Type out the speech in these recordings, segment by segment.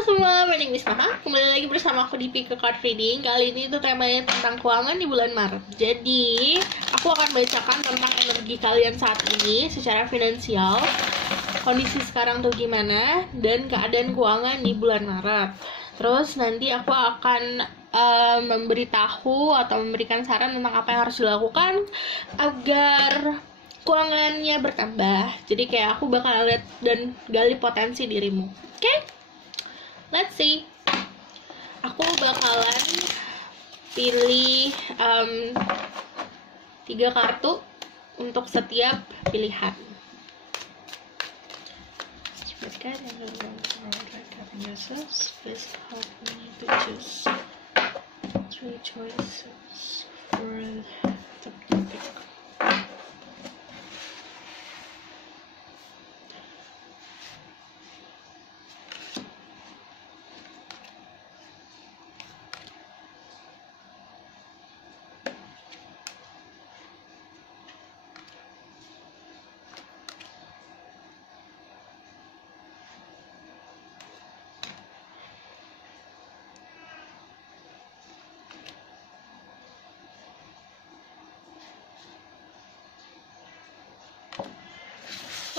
semua, my name is Maha. Kembali lagi bersama aku di Pick a Card Reading. Kali ini tuh temanya tentang keuangan di bulan Maret. Jadi, aku akan bacakan tentang energi kalian saat ini secara finansial, kondisi sekarang tuh gimana, dan keadaan keuangan di bulan Maret. Terus nanti aku akan memberitahu atau memberikan saran tentang apa yang harus dilakukan agar keuangannya bertambah. Jadi kayak aku bakal lihat dan gali potensi dirimu. Oke? Let's see. Aku bakalan pilih 3 kartu untuk setiap pilihan. Please help me to choose 3 choices for the topic.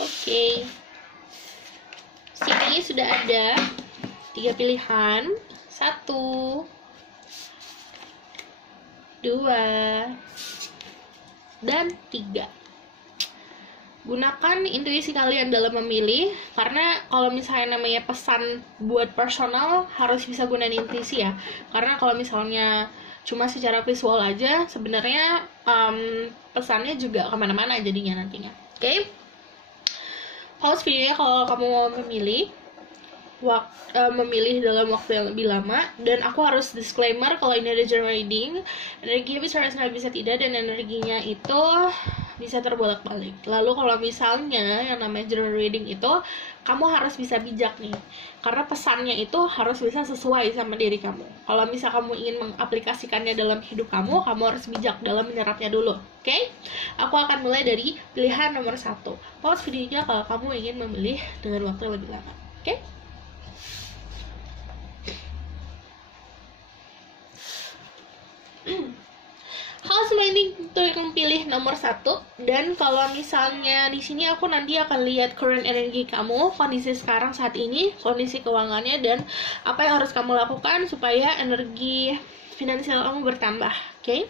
Oke, sini sudah ada 3 pilihan, 1, 2, dan 3. Gunakan intuisi kalian dalam memilih, karena kalau misalnya namanya pesan buat personal harus bisa gunain intuisi ya. Karena kalau misalnya cuma secara visual aja, sebenarnya pesannya juga kemana-mana jadinya nantinya. Oke? Pause videonya kalau kamu mau memilih dalam waktu yang lebih lama. Dan aku harus disclaimer kalau ini ada general reading, energinya bisa tidak, dan energinya itu bisa terbolak-balik. Lalu kalau misalnya yang namanya general reading itu, kamu harus bisa bijak nih, karena pesannya itu harus bisa sesuai sama diri kamu. Kalau misal kamu ingin mengaplikasikannya dalam hidup kamu harus bijak dalam menyerapnya dulu. Oke? Aku akan mulai dari pilihan nomor 1. Pause videonya kalau kamu ingin memilih dengan waktu yang lebih lama. Oke? Halo semua, ini tuh yang pilih nomor 1. Dan kalau misalnya di sini aku nanti akan lihat current energi kamu, kondisi sekarang saat ini, kondisi keuangannya, dan apa yang harus kamu lakukan supaya energi finansial kamu bertambah. Oke?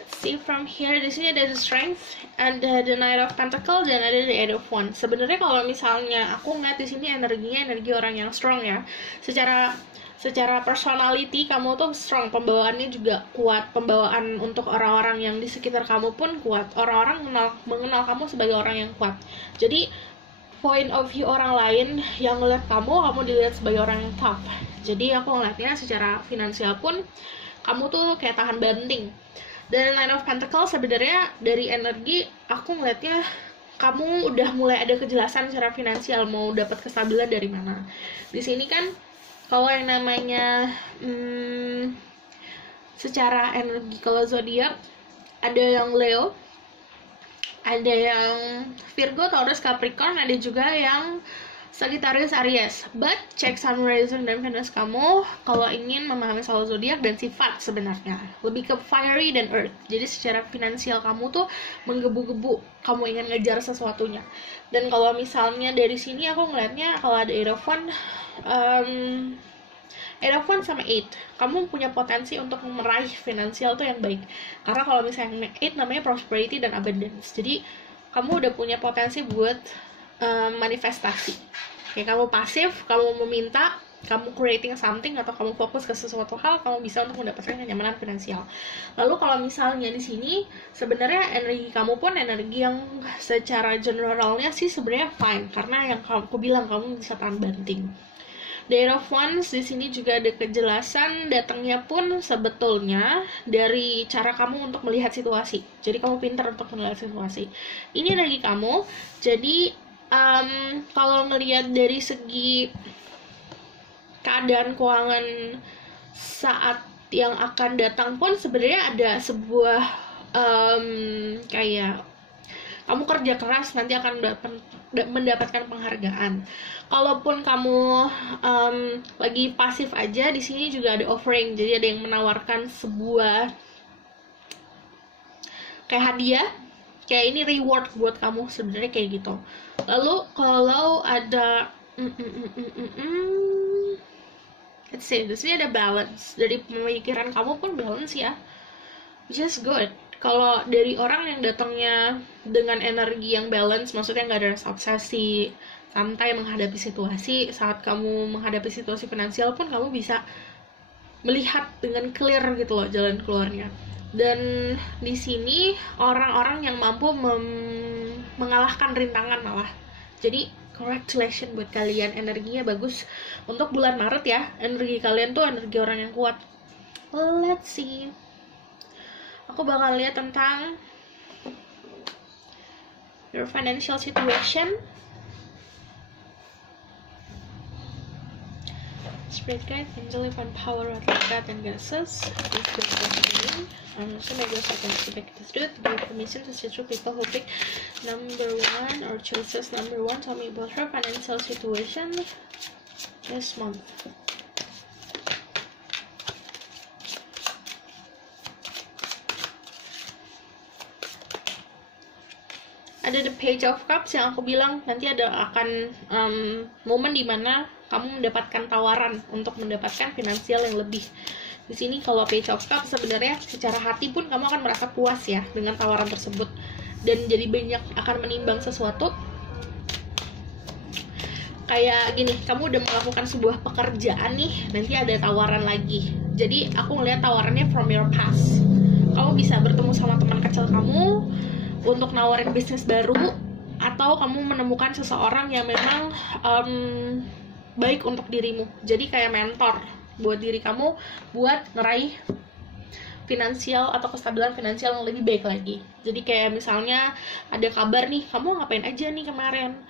Let's see from here. Di sini ada the strength, ada the knight of pentacle, dan ada the eight of wands. Sebenarnya kalau misalnya aku ngeliat di sini energinya energi orang yang strong ya. Secara personality kamu tuh strong, pembawaannya juga kuat, pembawaan untuk orang-orang yang di sekitar kamu pun kuat. Orang-orang mengenal kamu sebagai orang yang kuat. Jadi point of view orang lain yang ngeliat kamu dilihat sebagai orang yang tough. Jadi aku ngeliatnya secara finansial pun kamu tuh kayak tahan banting. Dan Nine of Pentacles sebenarnya dari energi aku ngeliatnya kamu udah mulai ada kejelasan secara finansial, mau dapat kestabilan dari mana. Di sini kan kalau yang namanya secara energi, kalau zodiak ada yang Leo, ada yang Virgo, Taurus, Capricorn, ada juga yang Sagittarius, Aries. But cek Sun, Rising, dan Venus kamu kalau ingin memahami soal zodiak dan sifat sebenarnya lebih ke fiery dan earth. Jadi secara finansial kamu tuh menggebu-gebu, kamu ingin ngejar sesuatunya. Dan kalau misalnya dari sini aku ngeliatnya kalau ada Eight of Wands, 8 sama 8, kamu punya potensi untuk meraih finansial tuh yang baik. Karena kalau misalnya 8 namanya prosperity dan abundance. Jadi kamu udah punya potensi buat manifestasi. Kayak kamu pasif, kamu meminta, kamu creating something, atau kamu fokus ke sesuatu hal, kamu bisa untuk mendapatkan kenyamanan finansial. Lalu kalau misalnya di sini sebenarnya energi kamu pun energi yang secara generalnya sih sebenarnya fine, karena yang aku bilang kamu bisa tahan banting. The Eight of Wands di sini juga ada kejelasan, datangnya pun sebetulnya dari cara kamu untuk melihat situasi. Jadi kamu pintar untuk melihat situasi. Ini energi kamu. Jadi kalau ngelihat dari segi keadaan keuangan saat yang akan datang pun sebenarnya ada sebuah kayak Kamu kerja keras nanti akan mendapatkan penghargaan. Kalaupun kamu lagi pasif aja, di sini juga ada offering. Jadi ada yang menawarkan sebuah kayak hadiah, kayak ini reward buat kamu sebenarnya kayak gitu. Lalu kalau ada let's see, di sini ada balance. Dari pemikiran kamu pun balance ya, which is good. Kalau dari orang yang datangnya dengan energi yang balance, maksudnya nggak ada rasa obsesi, santai menghadapi situasi, saat kamu menghadapi situasi finansial pun kamu bisa melihat dengan clear gitu loh jalan keluarnya. Dan di sini orang-orang yang mampu mengalahkan rintangan malah. Jadi congratulations buat kalian, energinya bagus untuk bulan Maret ya. Energi kalian tuh energi orang yang kuat. Let's see. Aku bakal lihat tentang your financial situation. Spirit guide, angel, divine power, God and goddesses. I'm also my girls I can speak this truth. Give permission to see through people who pick number 1 or chooses number 1. Tell me about her financial situation this month. Ada the page of cups yang aku bilang nanti ada akan momen dimana kamu mendapatkan tawaran untuk mendapatkan finansial yang lebih. Di sini kalau page of cups sebenarnya secara hati pun kamu akan merasa puas ya dengan tawaran tersebut, dan jadi banyak akan menimbang sesuatu. Kayak gini, kamu udah melakukan sebuah pekerjaan nih, nanti ada tawaran lagi. Jadi aku ngeliat tawarannya from your past. Kamu bisa bertemu sama teman kecil kamu untuk nawarin bisnis baru, atau kamu menemukan seseorang yang memang baik untuk dirimu. Jadi kayak mentor buat diri kamu buat ngeraih finansial atau kestabilan finansial yang lebih baik lagi. Jadi kayak misalnya ada kabar nih, kamu ngapain aja nih kemarin?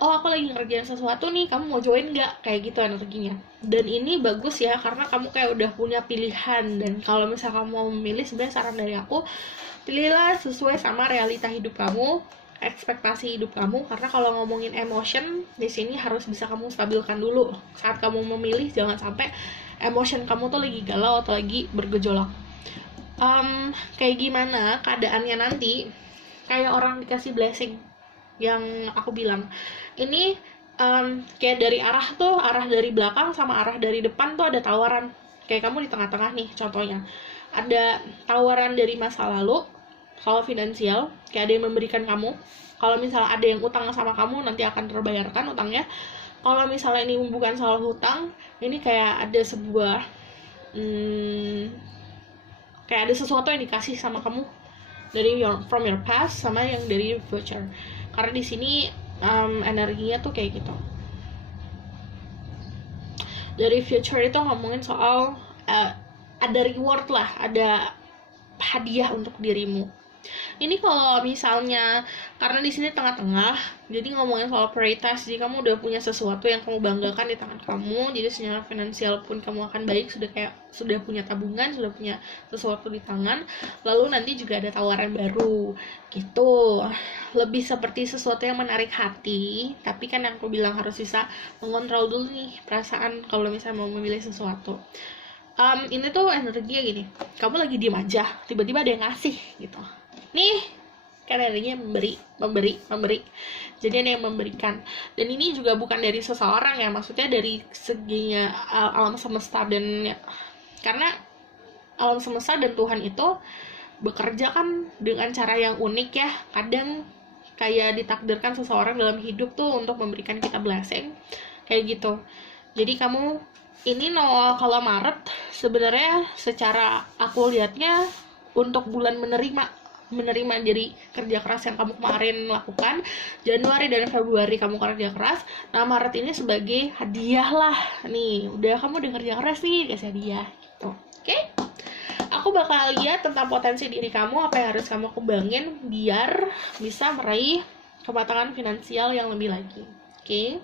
Oh, aku lagi ngerjain sesuatu nih, kamu mau join nggak? Kayak gitu energinya. Dan ini bagus ya, karena kamu kayak udah punya pilihan. Dan kalau misalnya kamu mau memilih, sebenarnya saran dari aku, pilihlah sesuai sama realita hidup kamu, ekspektasi hidup kamu. Karena kalau ngomongin emotion, di sini harus bisa kamu stabilkan dulu. Saat kamu memilih, jangan sampai emotion kamu tuh lagi galau atau lagi bergejolak. Kayak gimana keadaannya nanti? Kayak orang dikasih blessing yang aku bilang. Ini kayak dari arah dari belakang sama arah dari depan tuh ada tawaran. Kayak kamu di tengah-tengah nih contohnya. Ada tawaran dari masa lalu, kalau finansial, kayak ada yang memberikan kamu. Kalau misalnya ada yang utang sama kamu, nanti akan terbayarkan utangnya. Kalau misalnya ini bukan soal hutang, ini kayak ada sebuah kayak ada sesuatu yang dikasih sama kamu dari from your past sama yang dari future. Karena di sini energinya tuh kayak gitu. Dari future itu ngomongin soal ada reward lah, ada hadiah untuk dirimu. Ini kalau misalnya, karena di sini tengah-tengah, jadi ngomongin soal prioritas. Jadi kamu udah punya sesuatu yang kamu banggakan di tangan kamu, jadi secara finansial pun kamu akan baik, sudah punya tabungan, sudah punya sesuatu di tangan. Lalu nanti juga ada tawaran baru gitu, lebih seperti sesuatu yang menarik hati. Tapi kan yang aku bilang harus bisa mengontrol dulu nih perasaan kalau misalnya mau memilih sesuatu. Ini tuh energinya gini, kamu lagi diem aja, tiba-tiba ada yang ngasih gitu nih, kan energinya memberi. Jadi ada yang memberikan, dan ini juga bukan dari seseorang ya, maksudnya dari seginya alam semesta. Dan ya, karena alam semesta dan Tuhan itu bekerja kan dengan cara yang unik ya. Kadang kayak ditakdirkan seseorang dalam hidup tuh untuk memberikan kita blessing kayak gitu. Jadi kamu ini kalau Maret sebenarnya secara aku lihatnya untuk bulan menerima dari kerja keras yang kamu kemarin lakukan. Januari dan Februari kamu kerja keras, nah Maret ini sebagai hadiah lah nih, udah kamu udah kerja keras nih, kasih hadiah gitu. Oke? Aku bakal lihat tentang potensi diri kamu, apa yang harus kamu kembangin biar bisa meraih kematangan finansial yang lebih lagi. Oke?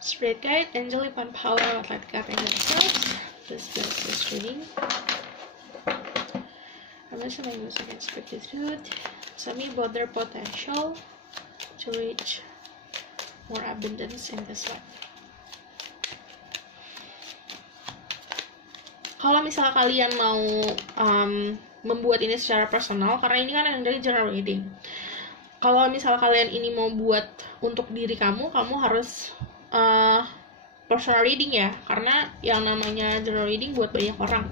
Spirit guide, angel, divine power, light guide, and yourselves. This reading. I'm also going to speak the truth. Tell me about their potential to reach more abundance in this life. Kalau misalnya kalian mau membuat ini secara personal, karena ini kan yang dari general reading. Kalau misalnya kalian ini mau buat untuk diri kamu harus personal reading ya, karena yang namanya general reading buat banyak orang.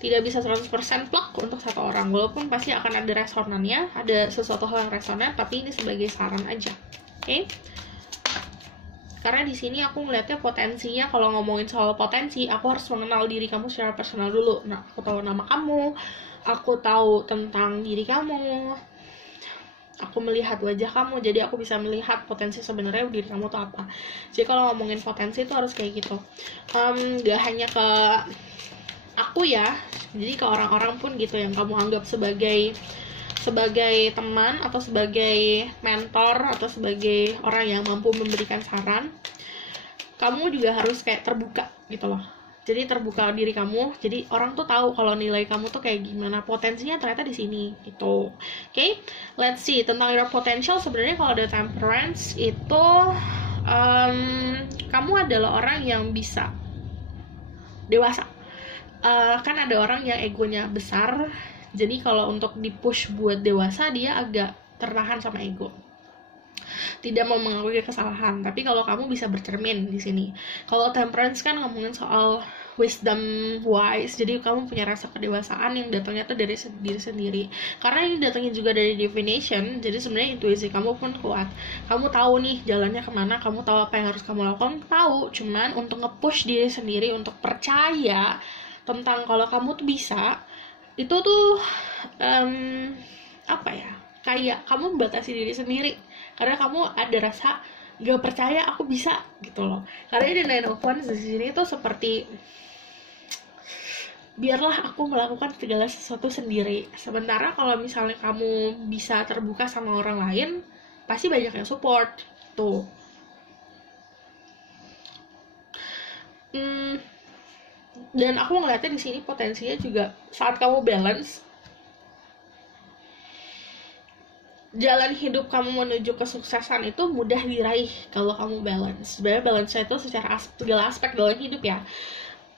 Tidak bisa 100% plug untuk satu orang, walaupun pasti akan ada resonannya, ada sesuatu hal yang resonan, tapi ini sebagai saran aja. Oke? Karena di sini aku ngeliatnya potensinya, kalau ngomongin soal potensi, aku harus mengenal diri kamu secara personal dulu. Nah, aku tahu nama kamu, aku tahu tentang diri kamu, aku melihat wajah kamu, jadi aku bisa melihat potensi sebenarnya diri kamu tuh apa. Jadi kalau ngomongin potensi itu harus kayak gitu. Gak hanya ke aku ya, jadi ke orang-orang pun gitu yang kamu anggap sebagai teman atau sebagai mentor atau sebagai orang yang mampu memberikan saran, kamu juga harus kayak terbuka gitu loh. Jadi terbuka diri kamu, jadi orang tuh tahu kalau nilai kamu tuh kayak gimana, potensinya ternyata di sini gitu. Oke, let's see tentang your potential. Sebenarnya kalau ada temperance itu kamu adalah orang yang bisa dewasa. Kan ada orang yang egonya besar, jadi kalau untuk dipush buat dewasa dia agak tertahan sama ego, tidak mau mengakui kesalahan. Tapi kalau kamu bisa bercermin di sini. Kalau temperance kan ngomongin soal wisdom wise, jadi kamu punya rasa kedewasaan yang datangnya tuh dari diri sendiri. Karena ini datangnya juga dari divination, jadi sebenarnya intuisi kamu pun kuat. Kamu tahu nih jalannya kemana, kamu tahu apa yang harus kamu lakukan, tahu. Cuman untuk nge-push diri sendiri untuk percaya tentang kalau kamu tuh bisa, itu tuh apa ya, kayak kamu membatasi diri sendiri karena kamu ada rasa gak percaya aku bisa gitu loh. Karena ini Nine of Wands di sini tuh seperti biarlah aku melakukan segala sesuatu sendiri. Sementara kalau misalnya kamu bisa terbuka sama orang lain, pasti banyak yang support tuh. Dan aku ngeliatnya di sini potensinya juga saat kamu balance, jalan hidup kamu menuju kesuksesan itu mudah diraih kalau kamu balance. Sebenarnya balance itu secara segala aspek dalam hidup ya.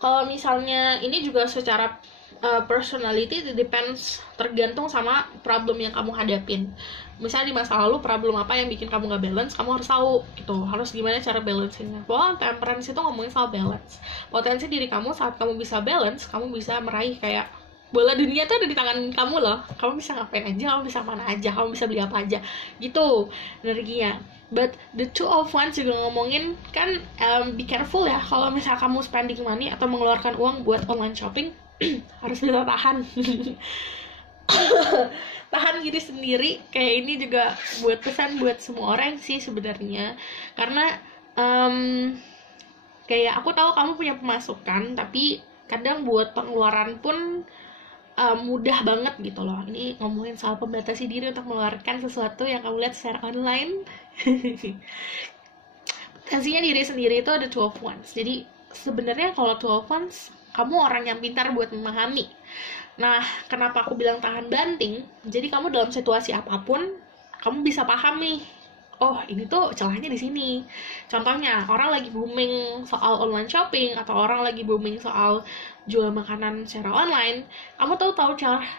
Kalau misalnya ini juga secara personality, it depends, tergantung sama problem yang kamu hadapin. Misalnya di masa lalu problem apa yang bikin kamu gak balance, kamu harus tahu gitu, harus gimana cara balancingnya. Well, temperance itu ngomongin soal balance. Potensi diri kamu saat kamu bisa balance, kamu bisa meraih kayak bola dunia tuh ada di tangan kamu loh. Kamu bisa ngapain aja, kamu bisa mana aja, kamu bisa beli apa aja gitu energinya. But the Two of Wands juga ngomongin kan be careful ya kalau misal kamu spending money atau mengeluarkan uang buat online shopping. Harus bisa tahan. Tahan diri sendiri. Kayak ini juga buat pesan buat semua orang sih sebenarnya. Karena kayak aku tahu kamu punya pemasukan, tapi kadang buat pengeluaran pun mudah banget gitu loh. Ini ngomongin soal pembatasi diri untuk mengeluarkan sesuatu yang kamu lihat secara online. Potensinya diri sendiri itu ada Two of Wands. Jadi sebenarnya kalau Two of Wands, kamu orang yang pintar buat memahami. Nah, kenapa aku bilang tahan banting? Jadi kamu dalam situasi apapun, kamu bisa paham nih. Oh, ini tuh celahnya di sini. Contohnya, orang lagi booming soal online shopping atau orang lagi booming soal jual makanan secara online, kamu tahu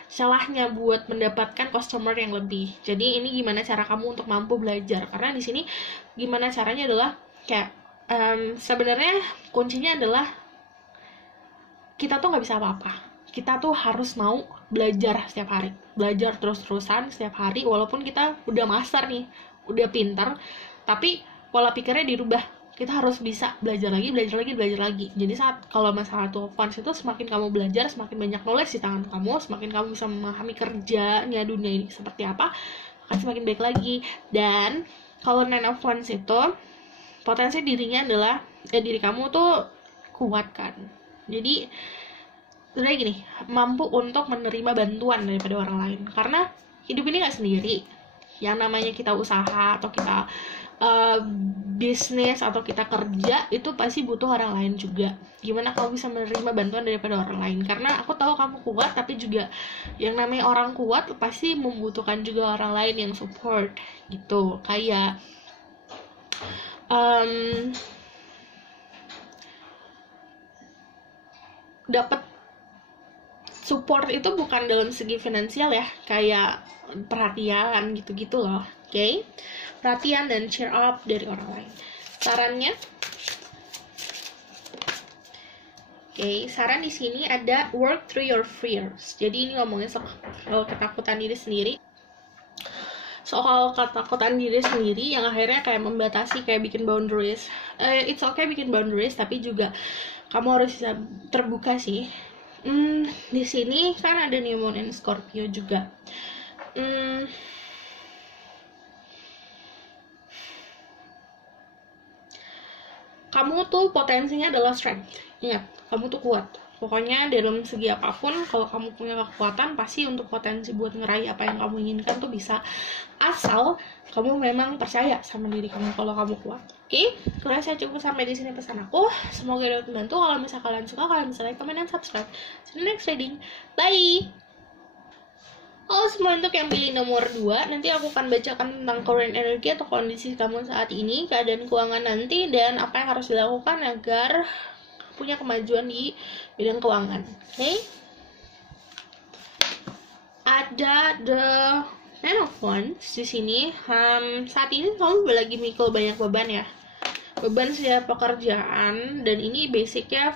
celahnya buat mendapatkan customer yang lebih. Jadi ini gimana cara kamu untuk mampu belajar? Karena di sini gimana caranya adalah kayak sebenarnya kuncinya adalah kita tuh nggak bisa apa-apa. Kita tuh harus mau belajar setiap hari, belajar terus-terusan setiap hari, walaupun kita udah master nih, udah pintar, tapi pola pikirnya dirubah. Kita harus bisa belajar lagi. Jadi saat kalau masalah Two of Wands itu, semakin kamu belajar, semakin banyak knowledge di tangan kamu, semakin kamu bisa memahami kerjanya dunia ini seperti apa, akan semakin baik lagi. Dan kalau Nine of Wands itu potensi dirinya adalah diri kamu tuh kuat kan. Jadi sebenarnya gini, mampu untuk menerima bantuan daripada orang lain. Karena hidup ini nggak sendiri. yang namanya kita usaha atau kita bisnis atau kita kerja, itu pasti butuh orang lain juga. Gimana kamu bisa menerima bantuan daripada orang lain? Karena aku tahu kamu kuat, tapi juga yang namanya orang kuat pasti membutuhkan juga orang lain yang support gitu. Kayak dapat support itu bukan dalam segi finansial ya, kayak perhatian gitu-gitu loh. Oke? Perhatian dan cheer up dari orang lain. Sarannya, saran di sini ada work through your fears. Jadi ini ngomongin soal ketakutan diri sendiri. Soal ketakutan diri sendiri yang akhirnya kayak membatasi, kayak bikin boundaries. It's okay bikin boundaries, tapi juga kamu harus bisa terbuka sih. Di sini kan ada New Moon and Scorpio juga. Kamu tuh potensinya adalah strength. Ingat, kamu tuh kuat. Pokoknya dalam segi apapun, kalau kamu punya kekuatan, pasti untuk potensi buat ngeraih apa yang kamu inginkan tuh bisa. Asal kamu memang percaya sama diri kamu kalau kamu kuat. Oke, kurang saya cukup sampai di sini pesan aku. Semoga dapat membantu. Kalau misalnya kalian suka, kalian bisa like, comment, dan subscribe. See you next reading. Bye! Halo semua, untuk yang pilih nomor 2, nanti aku akan bacakan tentang current energy atau kondisi kamu saat ini, keadaan keuangan nanti, dan apa yang harus dilakukan agar punya kemajuan di bidang keuangan. Oke? Ada the Ten of Wands di sini. Saat ini kamu lagi mikul banyak beban ya. Beban setiap pekerjaan, dan ini basicnya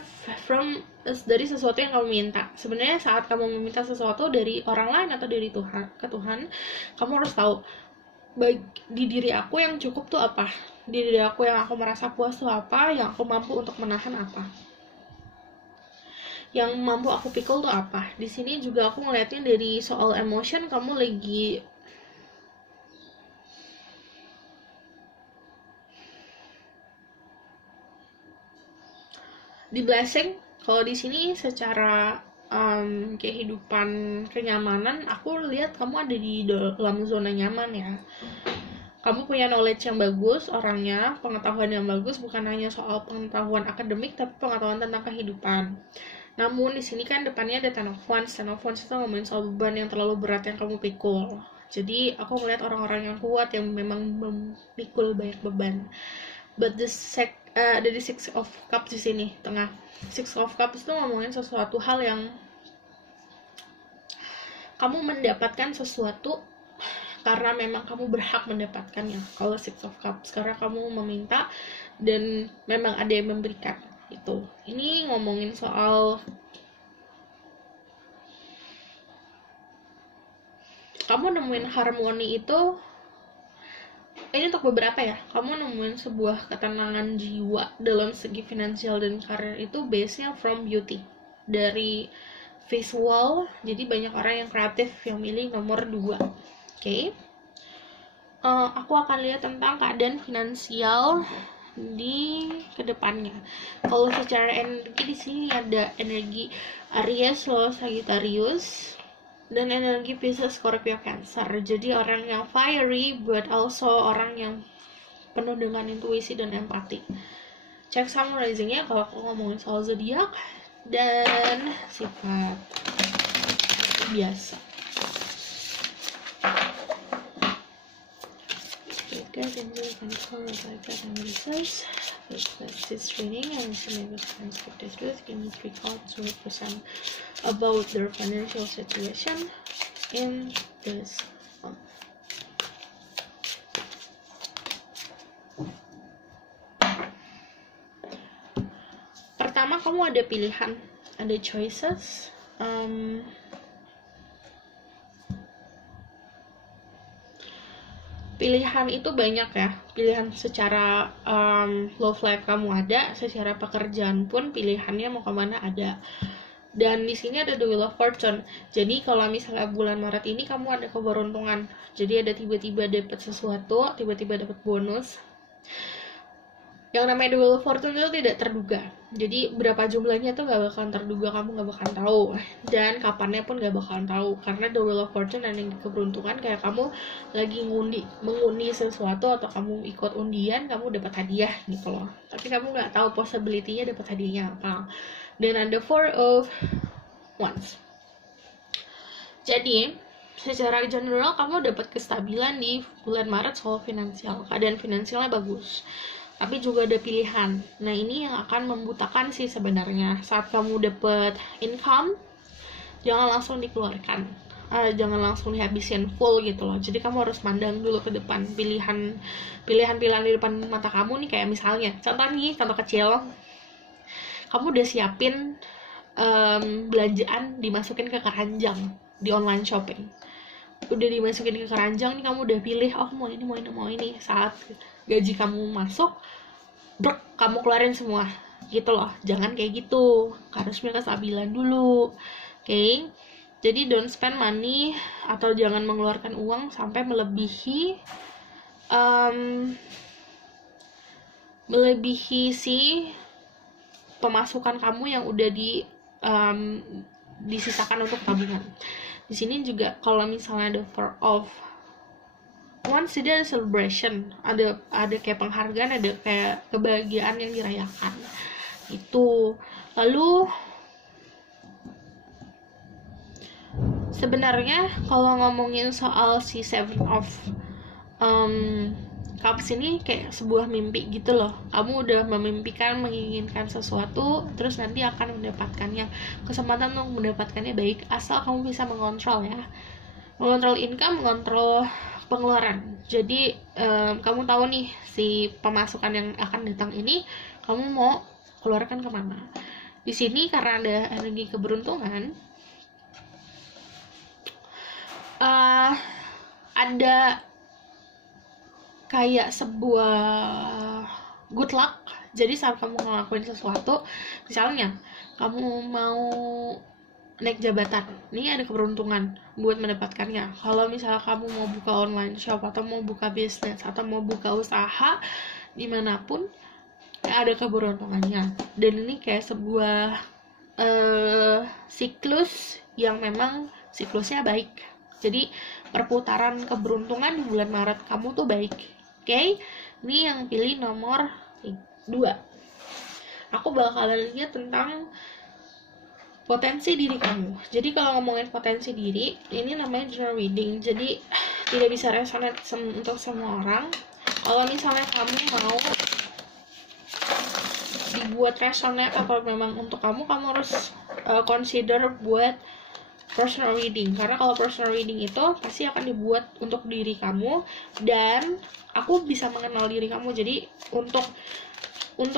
dari sesuatu yang kamu minta. Sebenarnya saat kamu meminta sesuatu dari orang lain atau dari Tuhan, kamu harus tahu di diri aku yang cukup tuh apa, di diri aku yang aku merasa puas tuh apa, yang aku mampu untuk menahan apa, yang mampu aku pikul tuh apa. Di sini juga aku ngeliatin dari soal emotion, kamu lagi di blessing. Kalau di sini secara kehidupan kenyamanan, aku lihat kamu ada di dalam zona nyaman ya. Kamu punya knowledge yang bagus, orangnya pengetahuan yang bagus, bukan hanya soal pengetahuan akademik, tapi pengetahuan tentang kehidupan. Namun di sini kan depannya ada Ten of Wands. Ten of Wands itu ngomongin soal beban yang terlalu berat yang kamu pikul. Jadi aku melihat orang-orang yang kuat yang memang memikul banyak beban. But ada di Six of Cups di sini tengah. Six of Cups itu ngomongin sesuatu hal yang kamu mendapatkan sesuatu karena memang kamu berhak mendapatkannya. Kalau Six of Cups karena kamu meminta dan memang ada yang memberikan itu. Ini ngomongin soal kamu nemuin harmoni itu. Ini untuk beberapa ya, kamu nemuin sebuah ketenangan jiwa dalam segi finansial dan karir itu base-nya from beauty, dari visual. Jadi banyak orang yang kreatif yang milih nomor 2. Oke. Aku akan lihat tentang keadaan finansial di kedepannya. Kalau secara energi di sini ada energi Aries, Sagittarius, dan energi Pisces, Scorpio, Cancer. Jadi orang yang fiery, but also orang yang penuh dengan intuisi dan empati. Cek sama risingnya kalau aku ngomongin soal zodiak dan sifat biasa. This training and give me 3 cards to represent about their financial situation in this month. Pertama, kamu ada pilihan, ada choices. Pilihan itu banyak ya. Pilihan secara love life kamu ada, secara pekerjaan pun pilihannya mau kemana ada. Dan di sini ada the Wheel of Fortune. Jadi kalau misalnya bulan Maret ini kamu ada keberuntungan. Jadi ada tiba-tiba dapat sesuatu, tiba-tiba dapat bonus. Yang namanya the wheel of fortune itu tidak terduga. Jadi berapa jumlahnya tuh gak bakalan terduga, kamu gak bakalan tahu, dan kapannya pun gak bakalan tahu. Karena the wheel of fortune dan yang keberuntungan kayak kamu lagi mengundi sesuatu, atau kamu ikut undian, kamu dapat hadiah gitu loh. Tapi kamu gak tahu possibility-nya dapat hadiahnya apa. Dan ada four of wands. Jadi secara general kamu dapat kestabilan di bulan Maret soal finansial, keadaan finansialnya bagus. Tapi juga ada pilihan. Nah, ini yang akan membutakan sih sebenarnya. Saat kamu dapat income, jangan langsung dikeluarkan. Jangan langsung dihabisin full gitu loh. Jadi kamu harus mandang dulu ke depan. Pilihan di depan mata kamu nih, kayak misalnya, contoh kecil. Kamu udah siapin belanjaan dimasukin ke keranjang di online shopping. Udah dimasukin ke keranjang nih, kamu udah pilih, oh mau ini. Saat gaji kamu masuk, brek, kamu keluarin semua gitu loh. Jangan kayak gitu, harus punya kestabilan dulu. Oke? Jadi don't spend money, atau jangan mengeluarkan uang sampai melebihi si pemasukan kamu yang udah disisakan untuk tabungan. Di sini juga kalau misalnya ada four of wands, jadi ada celebration, ada kayak penghargaan, ada kayak kebahagiaan yang dirayakan itu. Lalu sebenarnya kalau ngomongin soal si seven of cups ini kayak sebuah mimpi gitu loh. Kamu udah memimpikan, menginginkan sesuatu, terus nanti akan mendapatkannya. Kesempatan untuk mendapatkannya baik, asal kamu bisa mengontrol ya. Mengontrol income, mengontrol pengeluaran. Jadi kamu tahu nih si pemasukan yang akan datang ini kamu mau keluarkan kemana. Di sini karena ada energi keberuntungan, ada kayak sebuah good luck. Jadi saat kamu ngelakuin sesuatu, misalnya kamu mau naik jabatan, ini ada keberuntungan buat mendapatkannya. Kalau misalnya kamu mau buka online shop, atau mau buka bisnis, atau mau buka usaha dimanapun, ada keberuntungannya. Dan ini kayak sebuah siklus yang memang siklusnya baik. Jadi perputaran keberuntungan di bulan Maret kamu tuh baik. Oke? Ini yang pilih nomor 2. Aku bakalan lihat tentang potensi diri kamu. Jadi kalau ngomongin potensi diri, ini namanya general reading. Jadi tidak bisa resonate untuk semua orang. Kalau misalnya kamu mau dibuat resonate atau memang untuk kamu harus consider buat personal reading. Karena kalau personal reading itu pasti akan dibuat untuk diri kamu, dan aku bisa mengenal diri kamu. Jadi untuk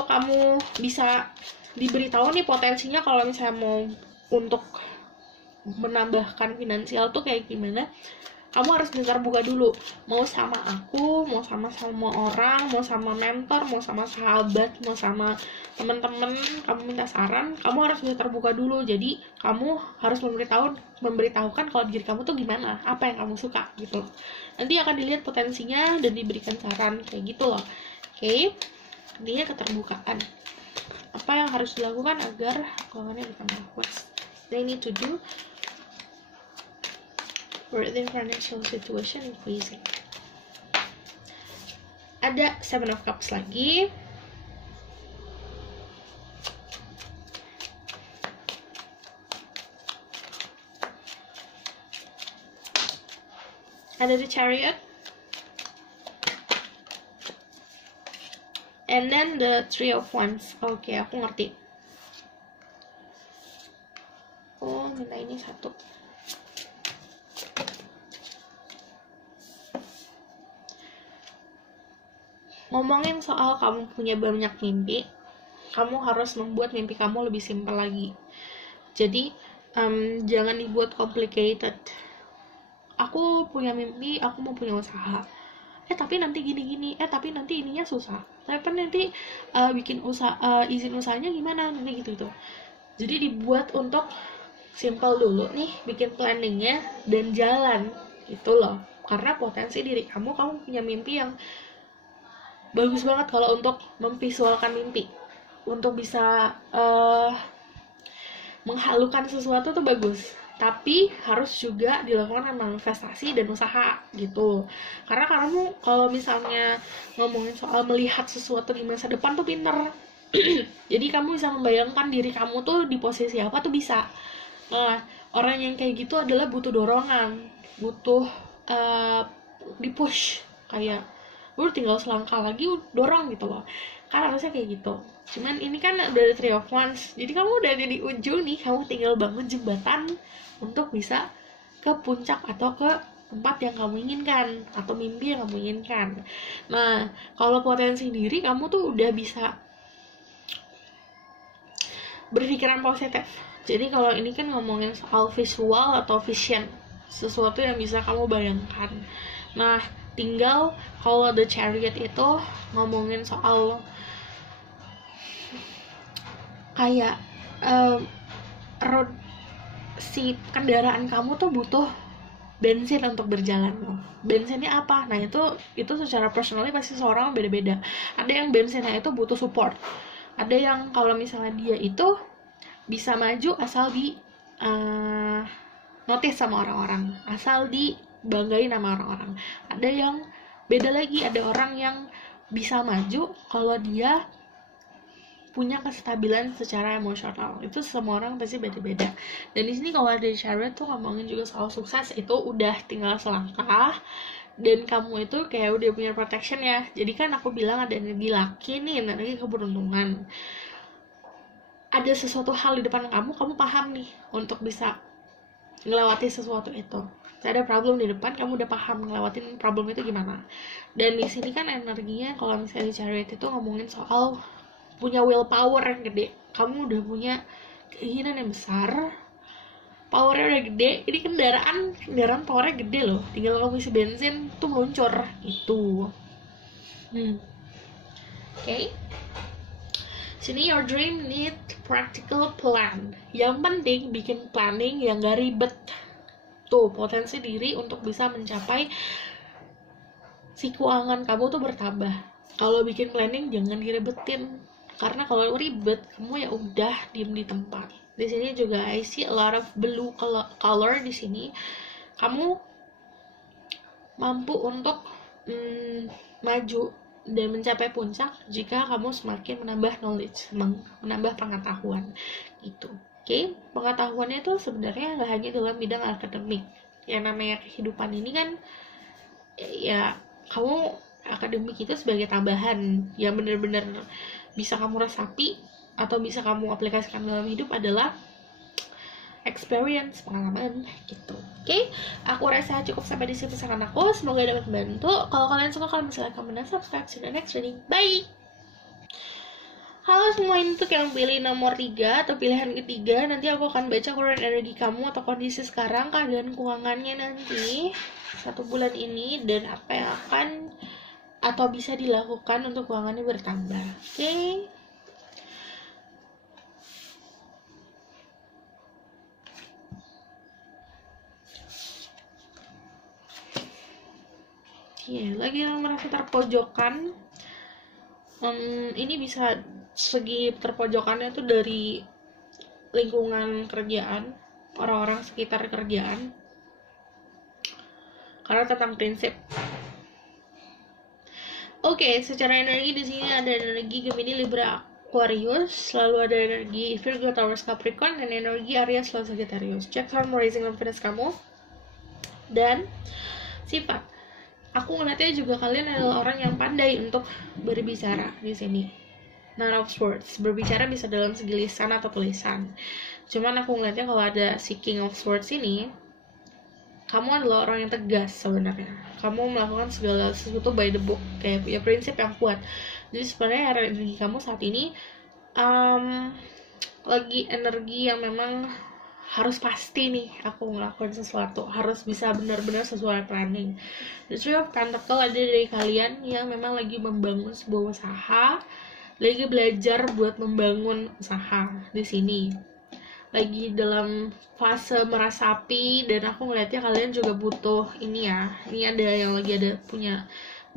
kamu bisa diberitahu nih potensinya, kalau misalnya mau untuk menambahkan finansial tuh kayak gimana, kamu harus bisa buka dulu. Mau sama aku, mau sama orang, mau sama mentor, mau sama sahabat, mau sama teman-teman, kamu minta saran, kamu harus bisa terbuka dulu. Jadi kamu harus memberitahukan kalau diri kamu tuh gimana, apa yang kamu suka gitu loh. Nanti akan dilihat potensinya dan diberikan saran kayak gitu loh. Oke? Dia keterbukaan. Apa yang harus dilakukan agar keuangannya bertambah? What they need to do for their financial situation increasing. Ada Seven of Cups lagi. Ada The Chariot. And then the Three of Wands. Oke, aku ngerti. Oh, minta ini satu. Ngomongin soal kamu punya banyak mimpi, kamu harus membuat mimpi kamu lebih simpel lagi. Jadi, jangan dibuat complicated. Aku punya mimpi, aku mau punya usaha. Tapi nanti gini-gini, tapi nanti ininya susah. Tapi nanti bikin izin usahanya gimana, nanti gitu. Jadi dibuat untuk simple dulu nih, bikin planningnya dan jalan gitu loh. Karena potensi diri kamu punya mimpi yang bagus banget kalau untuk memvisualkan mimpi, untuk bisa menghalukan sesuatu tuh bagus, tapi harus juga dilakukan dengan investasi dan usaha gitu. Karena kamu kalau misalnya ngomongin soal melihat sesuatu di masa depan tuh pinter. Jadi kamu bisa membayangkan diri kamu tuh di posisi apa tuh bisa. Nah, orang yang kayak gitu adalah butuh dorongan, butuh di-push, kayak lu tinggal selangkah lagi dorong gitu loh, kan harusnya kayak gitu. Cuman ini kan dari Three of Wands, jadi kamu udah ada di ujung nih, kamu tinggal bangun jembatan untuk bisa ke puncak atau ke tempat yang kamu inginkan atau mimpi yang kamu inginkan. Nah, kalau potensi diri kamu tuh udah bisa berpikiran positif. Jadi kalau ini kan ngomongin soal visual atau vision, sesuatu yang bisa kamu bayangkan. Nah, tinggal kalau The Chariot itu ngomongin soal kayak road, si kendaraan kamu tuh butuh bensin untuk berjalan loh. Bensinnya apa? Nah, itu secara personally pasti seorang beda-beda. Ada yang bensinnya itu butuh support. Ada yang kalau misalnya dia itu bisa maju asal di notice sama orang-orang, asal dibanggain sama orang-orang. Ada yang beda lagi, ada orang yang bisa maju kalau dia punya kestabilan secara emosional. Itu semua orang pasti beda-beda. Dan di sini kalau ada Chariot tuh ngomongin juga soal sukses, itu udah tinggal selangkah dan kamu itu kayak udah punya protection ya. Jadi kan aku bilang ada energi laki nih, energi keberuntungan. Ada sesuatu hal di depan kamu paham nih untuk bisa ngelewati sesuatu itu. Ada problem di depan, kamu udah paham ngelewatin problem itu gimana. Dan di sini kan energinya kalau misalnya di Chariot itu ngomongin soal punya willpower yang gede. Kamu udah punya keinginan yang besar, powernya udah gede. Ini kendaraan powernya gede loh. Tinggal kamu isi bensin tuh meluncur gitu. Oke. Sini your dream need practical plan. Yang penting bikin planning yang gak ribet. Tuh, potensi diri untuk bisa mencapai si keuangan kamu tuh bertambah. Kalau bikin planning jangan diribetin. Karena kalau ribet, kamu ya udah diem di tempat. Di sini juga I see a lot of blue color di sini. Kamu mampu untuk maju dan mencapai puncak jika kamu semakin menambah knowledge, menambah pengetahuan gitu. Oke, pengetahuannya itu sebenarnya nggak hanya dalam bidang akademik. Yang namanya kehidupan ini kan ya kamu akademik itu sebagai tambahan. Yang benar-benar bisa kamu resapi atau bisa kamu aplikasikan dalam hidup adalah experience, pengalaman gitu. Oke, aku rasa cukup sampai di sini pesanan aku. Semoga dapat membantu. Kalau kalian suka, kalian bisa like, comment, dan subscribe. See you next reading. Bye. Halo semua, untuk yang pilih nomor 3 atau pilihan ketiga, nanti aku akan baca current energi kamu atau kondisi sekarang, keadaan keuangannya nanti 1 bulan ini, dan apa yang akan atau bisa dilakukan untuk keuangannya bertambah. Oke. Ya, lagi yang merasa terpojokan, ini bisa segi terpojokannya tuh dari lingkungan kerjaan, orang-orang sekitar kerjaan, karena tentang prinsip. Oke, secara energi di sini ada energi Gemini, Libra, Aquarius, lalu ada energi Virgo, Taurus, Capricorn, dan energi Aries, Leo, Sagittarius. Check harmony rising confidence kamu dan sifat. Aku ngeliatnya juga kalian adalah orang yang pandai untuk berbicara di sini. Nine of Swords, berbicara bisa dalam segi lisan atau tulisan. Cuman aku ngeliatnya kalau ada si King of Swords ini, kamu adalah orang yang tegas sebenarnya. Kamu melakukan segala sesuatu by the book, kayak punya prinsip yang kuat. Jadi sebenarnya energi kamu saat ini lagi energi yang memang harus pasti nih aku ngelakuin sesuatu, harus bisa benar-benar sesuai planning. The Three of Pentacles ada dari kalian yang memang lagi membangun sebuah usaha, lagi belajar buat membangun usaha di sini, lagi dalam fase merasapi, dan aku ngeliatnya kalian juga butuh ini ya. Ini ada yang lagi ada punya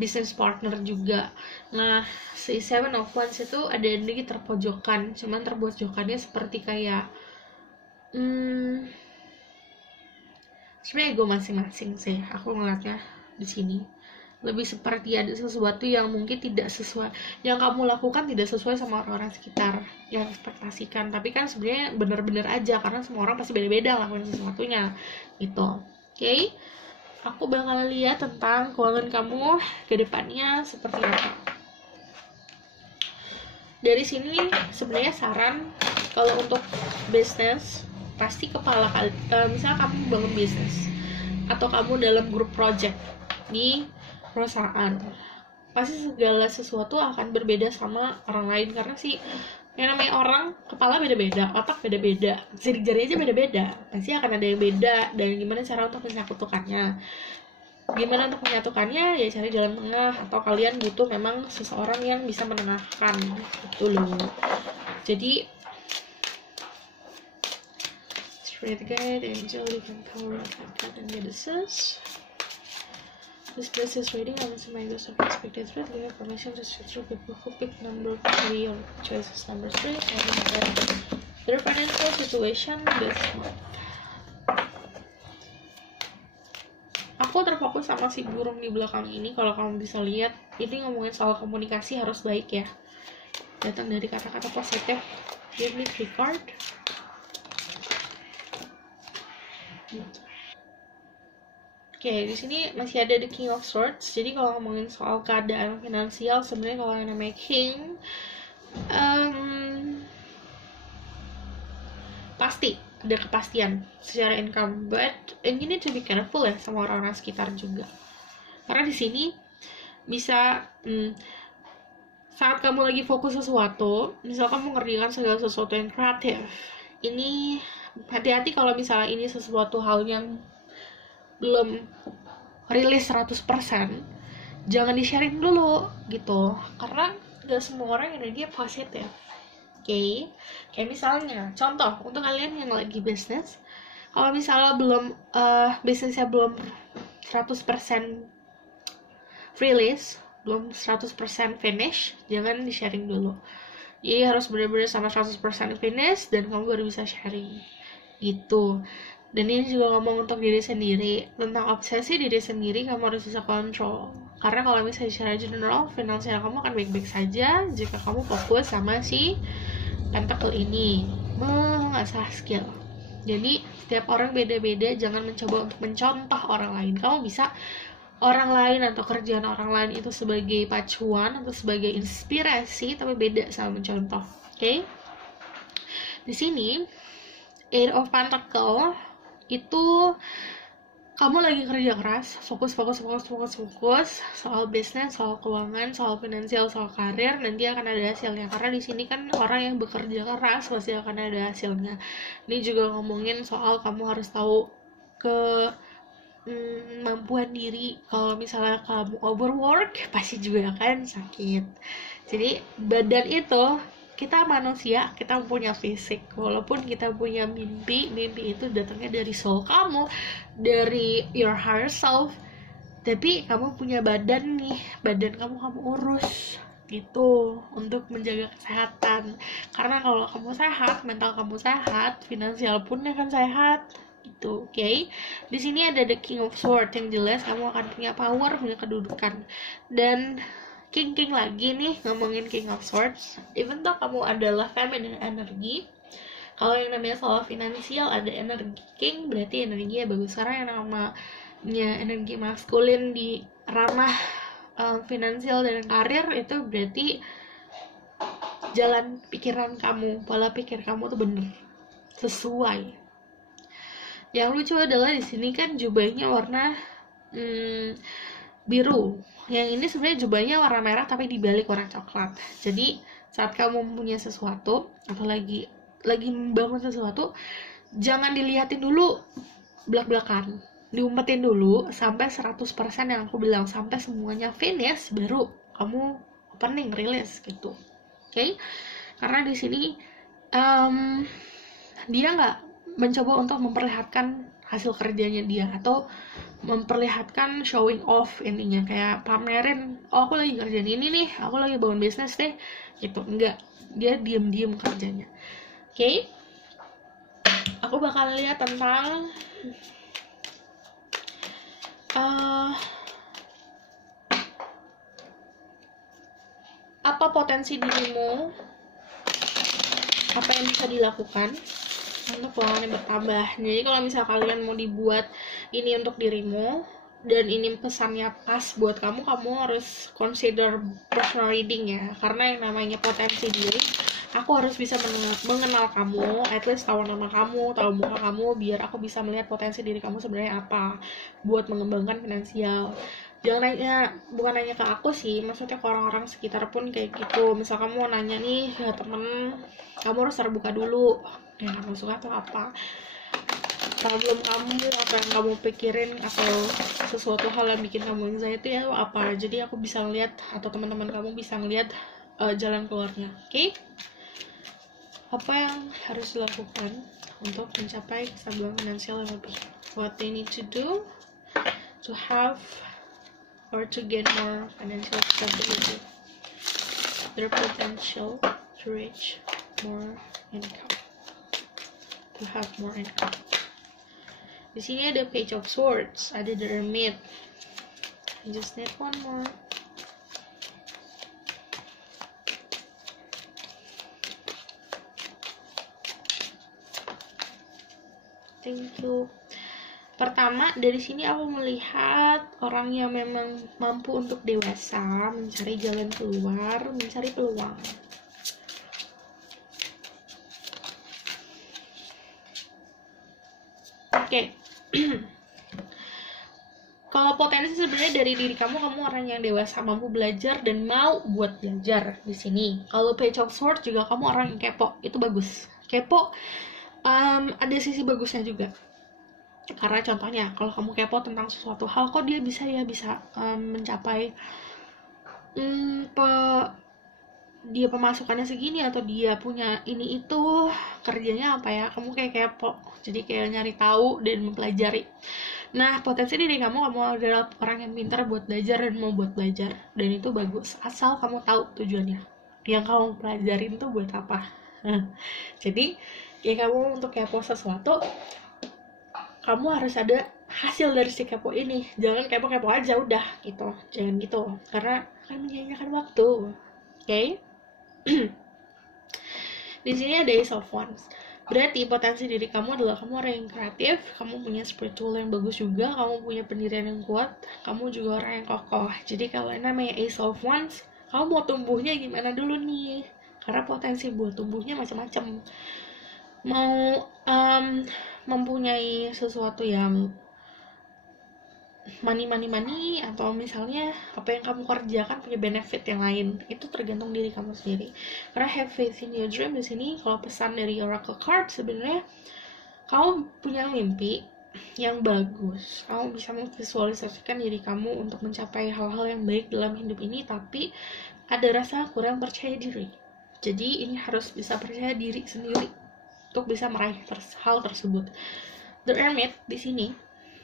business partner juga. Nah, si Seven of Wands itu ada energi terpojokan, cuman terpojokannya seperti kayak sebenarnya ego masing-masing sih aku ngeliatnya di sini. Lebih seperti ada sesuatu yang mungkin tidak sesuai, yang kamu lakukan tidak sesuai sama orang-orang sekitar yang ekspektasikan, tapi kan sebenarnya bener-bener aja karena semua orang pasti beda-beda lakuin sesuatunya gitu. Oke, aku bakal lihat tentang keuangan kamu ke depannya seperti apa. Dari sini sebenarnya saran kalau untuk bisnis, pasti kepala misalnya kamu bangun bisnis atau kamu dalam grup project di perusahaan, pasti segala sesuatu akan berbeda sama orang lain karena sih yang namanya orang, kepala beda-beda, otak beda-beda, jari-jari aja beda-beda, pasti akan ada yang beda. Dan gimana cara untuk menyatukannya, gimana untuk menyatukannya, ya cari jalan tengah, atau kalian butuh memang seseorang yang bisa menengahkan gitu loh. Jadi Spirit Guide, Angel, Divine Power, and Goddesses. This business reading on some angles of expected threat, give information to through people who pick number 3 or choices number 3 and their financial situation this month. Aku terfokus sama si burung di belakang ini. Kalau kamu bisa lihat, ini ngomongin soal komunikasi harus baik ya. Datang dari kata-kata positif. Give me 3 card. Oke, di sini masih ada the King of Swords. Jadi kalau ngomongin soal keadaan finansial, sebenarnya kalau yang namanya King, pasti ada kepastian secara income, but you need to be careful ya sama orang-orang sekitar juga. Karena di sini bisa saat kamu lagi fokus sesuatu, misal kamu mengerjakan segala sesuatu yang kreatif, ini hati-hati kalau misalnya ini sesuatu hal yang belum rilis 100%, jangan di-sharing dulu gitu, karena gak semua orang energi positif. Oke, kayak misalnya contoh untuk kalian yang lagi bisnis, kalau misalnya belum bisnisnya belum 100% release, belum 100% finish, jangan di-sharing dulu. Jadi harus benar-benar sama 100% finish dan kamu baru bisa sharing gitu. Dan ini juga ngomong untuk diri sendiri, tentang obsesi diri sendiri, kamu harus bisa kontrol. Karena kalau misalnya secara general, finansial kamu akan baik-baik saja jika kamu fokus sama si pentacle ini, mengasah skill. Jadi setiap orang beda-beda, jangan mencoba untuk mencontoh orang lain. Kamu bisa orang lain atau kerjaan orang lain itu sebagai pacuan atau sebagai inspirasi, tapi beda sama mencontoh. Oke? Di sini Eight of Pentacle itu kamu lagi kerja keras, fokus soal bisnis, soal keuangan, soal finansial, soal karir, nanti akan ada hasilnya. Karena di sini kan orang yang bekerja keras pasti akan ada hasilnya. Ini juga ngomongin soal kamu harus tahu kemampuan diri. Kalau misalnya kamu overwork, pasti juga akan sakit. Jadi badan itu, kita manusia, kita punya fisik. Walaupun kita punya mimpi itu datangnya dari soul kamu, dari your higher self, tapi kamu punya badan nih, badan kamu urus gitu untuk menjaga kesehatan. Karena kalau kamu sehat, mental kamu sehat, finansial pun akan sehat gitu. Oke? Di sini ada the King of Swords, yang jelas kamu akan punya power, punya kedudukan. Dan King lagi nih, ngomongin King of Swords, even though kamu adalah feminine energi, kalau yang namanya soal finansial ada energi King, berarti energinya bagus. Karena yang namanya energi maskulin di ranah finansial dan karir, itu berarti jalan pikiran kamu, pola pikir kamu tuh bener, sesuai. Yang lucu adalah di sini kan jubahnya warna biru. Yang ini sebenarnya jubahnya warna merah tapi dibalik warna coklat. Jadi saat kamu mempunyai sesuatu atau lagi membangun sesuatu, jangan dilihatin dulu belak-belakan, diumpetin dulu sampai 100% yang aku bilang, sampai semuanya finish baru kamu opening, rilis gitu. Oke? Karena di sini dia nggak mencoba untuk memperlihatkan hasil kerjanya dia, atau memperlihatkan showing off, intinya kayak pamerin, oh aku lagi kerjain ini nih, aku lagi bangun bisnis deh gitu. Enggak, dia diem-diem kerjanya. Oke? Aku bakal lihat tentang apa potensi dirimu, apa yang bisa dilakukan untuk keuangannya bertambah. Jadi kalau misal kalian mau dibuat ini untuk dirimu dan ini pesannya pas buat kamu, kamu harus consider personal reading ya, karena yang namanya potensi diri, aku harus bisa mengenal kamu, at least tahu nama kamu, tahu muka kamu, biar aku bisa melihat potensi diri kamu sebenarnya apa buat mengembangkan finansial. Jangan nanya, bukan nanya ke aku sih, maksudnya ke orang-orang sekitar pun kayak gitu. Misal kamu mau nanya nih ke temen, kamu harus terbuka dulu, yang kamu suka atau apa, problem kamu, apa yang kamu pikirin, atau sesuatu hal yang bikin kamu anxiety itu apa. Jadi aku bisa ngeliat, atau teman-teman kamu bisa ngeliat jalan keluarnya. Oke? Apa yang harus dilakukan untuk mencapai kestabilan finansial yang lebih? What they need to do to have or to gain more financial stability, their potential to reach more income, to have more income. Di sini ada Page of Swords, ada The Hermit. I just need one more. Thank you. Pertama, dari sini aku melihat orang yang memang mampu untuk dewasa, mencari jalan keluar, mencari peluang. Oke. Kalau potensi sebenarnya dari diri kamu orang yang dewasa, mampu belajar dan mau buat belajar di sini. Kalau Page of Swords juga kamu orang yang kepo, itu bagus. Kepo ada sisi bagusnya juga. Karena contohnya kalau kamu kepo tentang sesuatu hal, kok dia bisa mencapai dia pemasukannya segini, atau dia punya ini itu, kerjanya apa ya, kamu kayak kepo, jadi kayak nyari tahu dan mempelajari. Nah, potensi diri kamu adalah orang yang pintar buat belajar dan mau buat belajar, dan itu bagus asal kamu tahu tujuannya, yang kamu pelajarin tuh buat apa. Jadi ya kamu untuk kepo sesuatu, kamu harus ada hasil dari si kepo ini. Jangan kepo-kepo aja udah gitu, jangan gitu, karena akan menyanyiakan waktu. Oke? Di sini ada Ace of Wands. Berarti potensi diri kamu adalah kamu orang yang kreatif, kamu punya spiritual yang bagus juga, kamu punya pendirian yang kuat, kamu juga orang yang kokoh. Jadi kalau namanya Ace of Wands, kamu mau tumbuhnya gimana dulu nih? Karena potensi buat tumbuhnya macam-macam. Mau mempunyai sesuatu yang money, atau misalnya apa yang kamu kerjakan punya benefit yang lain, itu tergantung diri kamu sendiri. Karena have faith in your dream di sini, kalau pesan dari Oracle Card, sebenarnya kamu punya mimpi yang bagus, kamu bisa memvisualisasikan diri kamu untuk mencapai hal-hal yang baik dalam hidup ini, tapi ada rasa kurang percaya diri. Jadi ini harus bisa percaya diri sendiri untuk bisa meraih hal tersebut. The Hermit di sini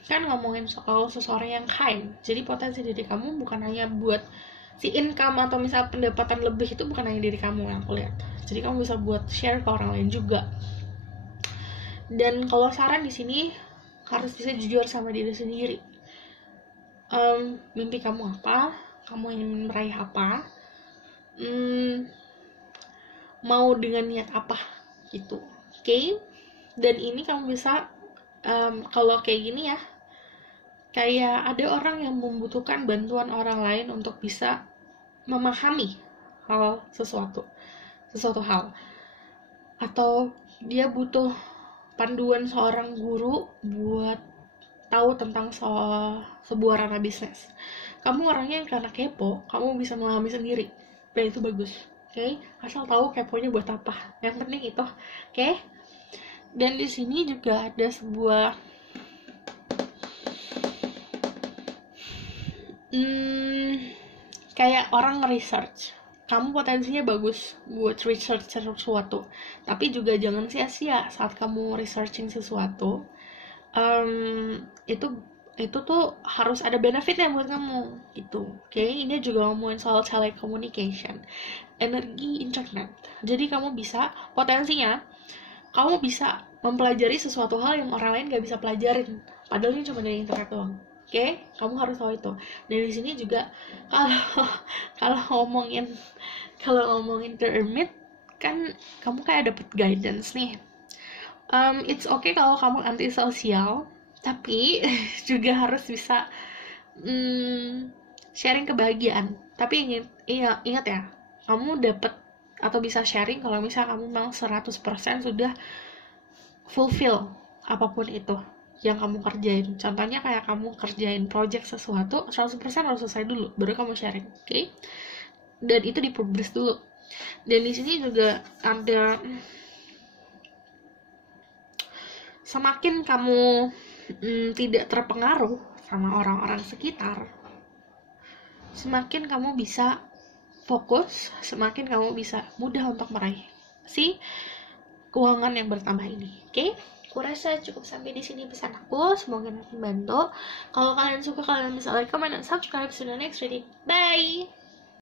kan ngomongin soal seseorang yang kind. Jadi potensi diri kamu bukan hanya buat si income atau misal pendapatan lebih, itu bukan hanya diri kamu yang aku lihat. Jadi kamu bisa buat share ke orang lain juga. Dan kalau saran di sini harus bisa jujur sama diri sendiri. Mimpi kamu apa? Kamu ingin meraih apa? Mau dengan niat apa? Gitu. Oke? Dan ini kamu bisa kalau kayak gini ya, kayak ada orang yang membutuhkan bantuan orang lain untuk bisa memahami sesuatu hal, atau dia butuh panduan seorang guru buat tahu tentang sebuah ranah bisnis. Kamu orangnya yang karena kepo, kamu bisa memahami sendiri, dan itu bagus. Oke? Asal tahu keponya buat apa, yang penting itu. Oke? Dan di sini juga ada sebuah kayak orang research. Kamu potensinya bagus buat research sesuatu, tapi juga jangan sia-sia saat kamu researching sesuatu. itu tuh harus ada benefitnya buat kamu gitu. Oke, ini juga ngomongin soal telecommunication, energi internet. Jadi kamu bisa, potensinya kamu bisa mempelajari sesuatu hal yang orang lain gak bisa pelajarin, padahal ini cuma dari internet doang. Oke, kamu harus tahu itu. Dan di sini juga kalau kalau ngomongin the hermit, kan kamu kayak dapet guidance nih. It's okay kalau kamu antisosial, tapi juga harus bisa sharing kebahagiaan. Tapi ingat ya, kamu dapat atau bisa sharing kalau misalnya kamu memang 100% sudah fulfill apapun itu yang kamu kerjain. Contohnya kayak kamu kerjain project sesuatu, 100% harus selesai dulu, baru kamu sharing, oke? Dan itu di-progress dulu. Dan di sini juga ada, semakin kamu tidak terpengaruh sama orang-orang sekitar, semakin kamu bisa fokus, semakin kamu bisa mudah untuk meraih si keuangan yang bertambah ini. Oke? Aku rasa cukup sampai di sini pesan aku. Semoga membantu. Kalau kalian suka, kalian bisa like, comment, dan subscribe. See you next reading. Bye!